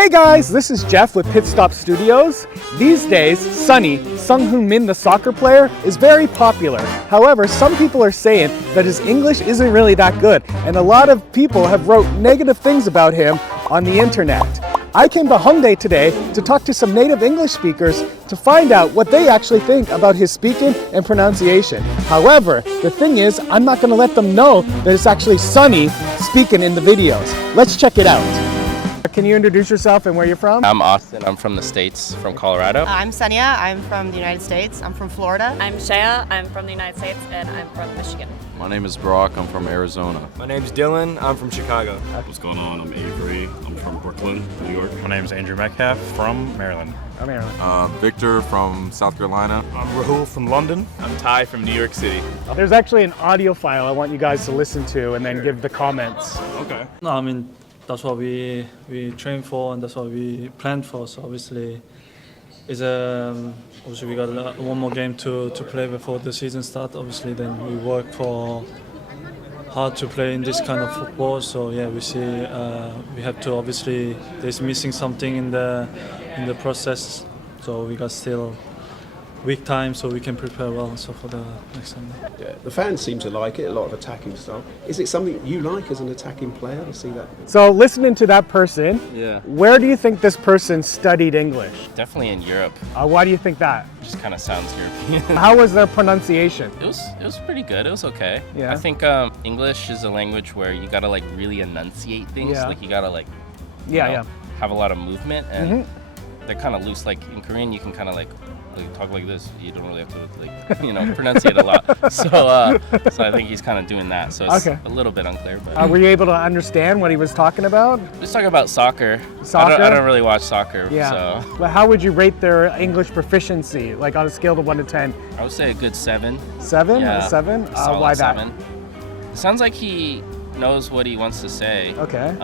Hey guys, this is Jeff with PITSTOP Studios. These days, Sonny, Heung-Min, the soccer player, is very popular. However, some people are saying that his English isn't really that good, and a lot of people have wrote negative things about him on the internet. I came to Hyundai today to talk to some native English speakers to find out what they actually think about his speaking and pronunciation. However, the thing is, I'm not going to let them know that it's actually Sonny speaking in the videos. Let's check it out. Can you introduce yourself and where you're from? I'm Austin. I'm from the States, from Colorado. I'm Senia. I'm from the United States. I'm from Florida. I'm Shaya. I'm from the United States, and I'm from Michigan. My name is Brock. I'm from Arizona. My name's Dylan. I'm from Chicago. What's going on? I'm Avery. I'm from Brooklyn, New York. My name's Andrew Metcalf from Maryland. I'm Maryland. Victor from South Carolina. I'm Rahul from London. I'm Ty from New York City. There's actually an audio file I want you guys to listen to and then give the comments. Okay. No, I mean, that's what we train for and that's what we planned for. So obviously, obviously we got one more game to play before the season starts. Obviously, then we work for hard to play in this kind of football. So yeah, we see we have to obviously there's missing something in the process. So we got still week time so we can prepare well so for the next Sunday. Yeah, the fans seem to like it, a lot of attacking stuff. Is it something you like as an attacking player to see that? So listening to that person, Yeah. where do you think this person studied English? Definitely in Europe. Why do you think that? Just kind of sounds European. How was their pronunciation? It was pretty good. It was okay. Yeah. I think English is a language where you gotta like really enunciate things. Yeah. like you gotta like you Yeah, know, yeah. have a lot of movement, and they're kind of loose. Like in Korean, you can kind of like talk like this. You don't really have to pronunciate a lot. So I think he's kind of doing that. So it's Okay. a little bit unclear. But Were you able to understand what he was talking about? let's talk about soccer. Soccer? I don't really watch soccer. Yeah. So But how would you rate their English proficiency, like on a scale of 1 to 10? I would say a good 7. 7? Yeah. A 7? Solid Why that? 7. It sounds like he knows what he wants to say. Okay.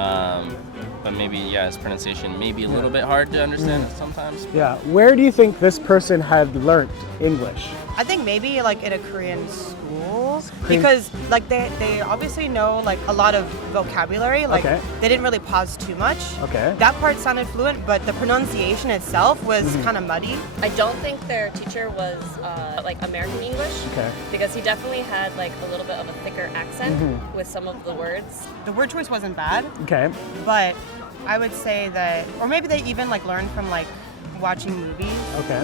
But maybe, his pronunciation may be a little bit hard to understand sometimes. Yeah. Where do you think this person had learnt English? I think maybe like in a Korean school Korean- because like they obviously know like a lot of vocabulary. Like Okay. they didn't really pause too much. Okay. That part sounded fluent, but the pronunciation itself was kind of muddy. I don't think their teacher was like American English Okay. because he definitely had like a little bit of a thicker accent with some of the words. The word choice wasn't bad, Okay. but I would say that, or maybe they even like learned from like watching movies. Okay.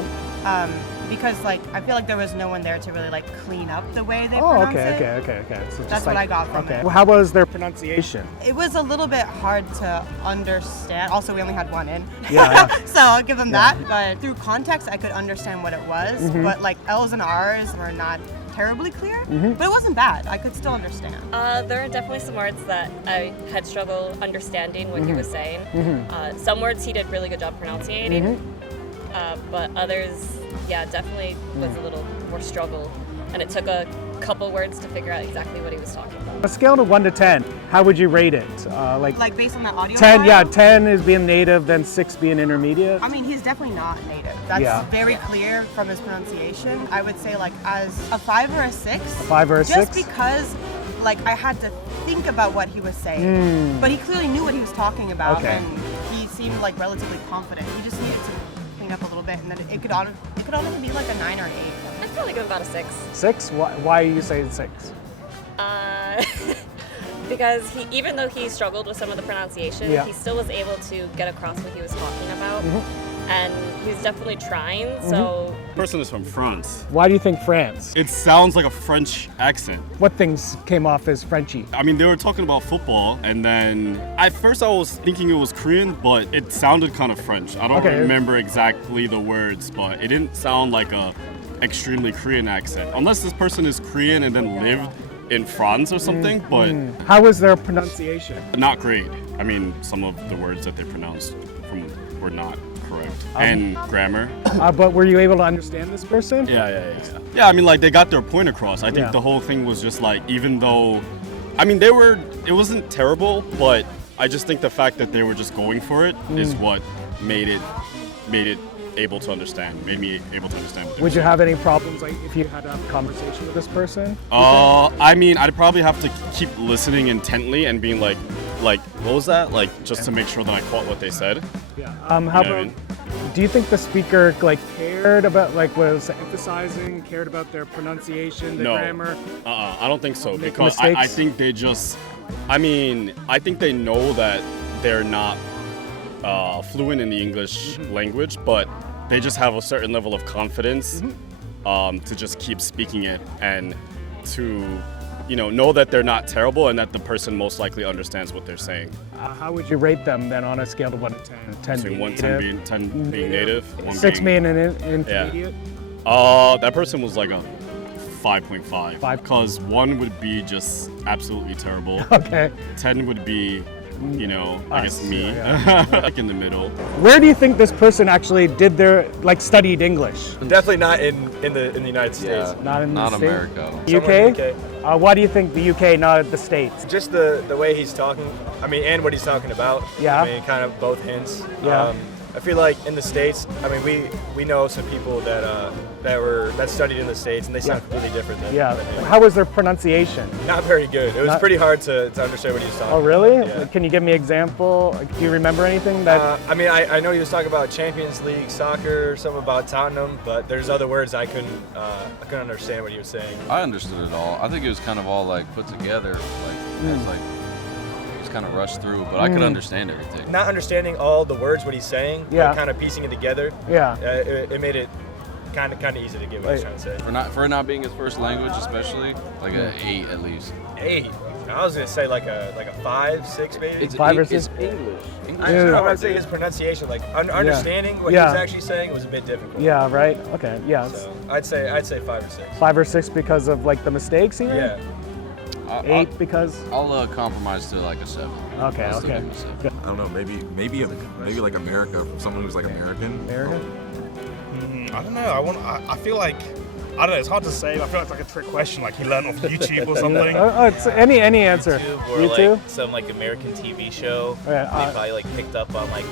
Because like I feel like there was no one there to really like clean up the way they Oh, pronounce okay, it. okay. So just That's what I got from okay. it. Well, how was their pronunciation? It was a little bit hard to understand. Also, we only had one in. Yeah. So I'll give them that. But through context, I could understand what it was. But like L's and R's were not terribly clear. But it wasn't bad. I could still understand. There are definitely some words that I had struggle understanding what he was saying. Some words he did really good job pronunciating, but others, definitely was a little more struggle. And it took a couple words to figure out exactly what he was talking about. A scale of 1 to 10, how would you rate it? Like based on the audio. 10, file? yeah, 10 is being native, then 6 being intermediate. I mean, he's definitely not native. That's Yeah. very clear from his pronunciation. I would say like as a 5 or a 6. 5 or a Just 6? because like I had to think about what he was saying. But he clearly knew what he was talking about Okay. and he seemed like relatively confident. He just needed to clean up a little bit and then it could honestly be like a 9 or an 8. I'd probably give him about a 6. 6? Why are you saying 6? Because even though he struggled with some of the pronunciation, Yeah. he still was able to get across what he was talking about. And he was definitely trying, so... Person is from France. Why do you think France? It sounds like a French accent. What things came off as Frenchy? I mean, they were talking about football, and then at first I was thinking it was Korean, but it sounded kind of French. I don't Okay. remember exactly the words, but it didn't sound like a extremely Korean accent. Unless this person is Korean and then lived in France or something, but How was their pronunciation? not great. I mean, some of the words that they pronounced were not correct. And grammar. But were you able to understand this person? Yeah. Yeah, I mean, like, they got their point across. I think Yeah. the whole thing was just like, even though, I mean, it wasn't terrible, but I just think the fact that they were just going for it is what made it able to understand, made me able to understand what they Would were you have any problems like if you had to have a conversation with this person? I mean, I'd probably have to keep listening intently and being like, what was that? Like, just to make sure that I caught what they said. Yeah. You How know what I about? mean? Do you think the speaker like cared about was emphasizing, cared about their pronunciation, the No. grammar? I don't think so, Make because I mistakes? think they just, I mean, I think they know that they're not fluent in the English language, but they just have a certain level of confidence to just keep speaking it and to, know that they're not terrible and that the person most likely understands what they're saying. How would you rate them then on a scale of 1 to 10? 10 So being 1, 10 being native. 1 6 being, being an intermediate. that person was like a 5.5. 5. Because 1 would be just absolutely terrible. Okay. 10 would be, I guess Us, me, yeah. like in the middle. Where do you think this person actually did their studied English? Definitely not in the United States. Yeah, Not in the not States? America. Somewhere in UK? the Why do you think the UK, not the States? Just the way he's talking. I mean, and what he's talking about. Yeah. I mean, kind of both hints. Yeah. I feel like in the States, I mean, we know some people that studied in the States, and they sound completely different than Yeah. him. How was their pronunciation? Not very good. It was Not- pretty hard to understand what he was talking Oh, about. really? Yeah. Can you give me an example? Do you remember anything that? I mean, I know he was talking about Champions League soccer, something about Tottenham, but there's other words I couldn't understand what he was saying. I understood it all. I think it was kind of all like put together, it's like just kind of rushed through, but I could understand everything. Not understanding all the words, what he's saying, Yeah. but kind of piecing it together. Yeah. It made it kind of easy to get what he's trying to say. For it not being his first language, especially like an 8 at least. 8. I was gonna say like a 5, 6 maybe. It's 5 or English. 6? English. I Yeah. was gonna say his pronunciation, like understanding what he was actually saying was a bit difficult. Yeah. Right. Okay. Yeah. So I'd say 5 or 6. 5 or 6 because of like the mistakes here. Yeah. 8 because. I'll compromise to like a 7. Okay. I'll still Okay. give him a 7. I don't know, maybe like America, someone who's like American. American. I don't know. I feel like, I don't know. It's hard to say. I feel like it's like a trick question. Like he learned off YouTube or something. It's any answer. Or YouTube. like some like American TV show. Yeah, They probably like picked up on like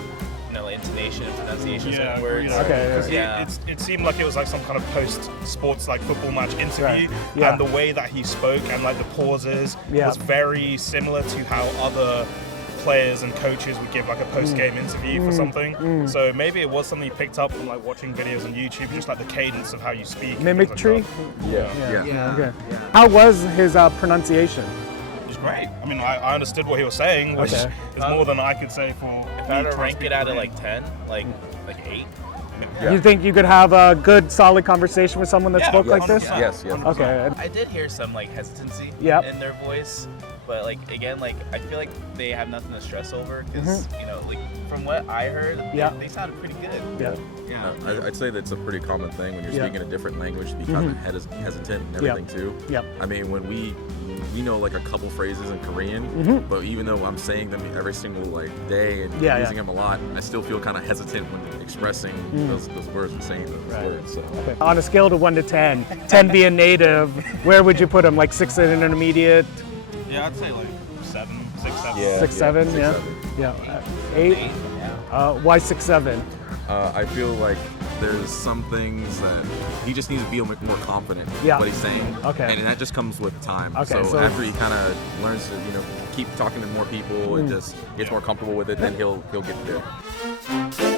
intonation and pronunciation of certain words. Yeah. Okay, Because yeah. it seemed like it was like some kind of post-sports like football match interview, Right. Yeah. and the way that he spoke and like the pauses Yeah. was very similar to how other players and coaches would give like a post-game interview for something. So maybe it was something he picked up from like watching videos on YouTube, just like the cadence of how you speak. and things like Mimicry. that. Yeah. Okay. How was his pronunciation? It was great. I mean, I understood what he was saying, which Okay. is more than I could say for. If I had to rank it out of like 10, like 8. You think you could have a good, solid conversation with someone that spoke like this? 100%. Yes. Okay. I did hear some like hesitancy Yep. in their voice, but like again, like I feel like they have nothing to stress over because like from what I heard, Yeah. they sounded pretty good. Yeah. I'd say that's a pretty common thing when you're Yeah. speaking a different language to be kind of hesitant and everything too. Yep. I mean, when we know like a couple phrases in Korean, but even though I'm saying them every single like day and Yeah, using them a lot, I still feel kind of hesitant when expressing those words and saying those words. So. Okay. On a scale of 1 to 10, 10 being native, where would you put him? Like 6 in intermediate, Yeah, I'd say like 7, 6, 7. Yeah. 6, 7, 6, yeah. 7. Yeah. 8. Why 6, 7? I feel like there's some things that he just needs to be more confident Yeah. what he's saying. Okay. And that just comes with time. Okay, so- after he kind of learns to, keep talking to more people and just gets more comfortable with it, then he'll get there.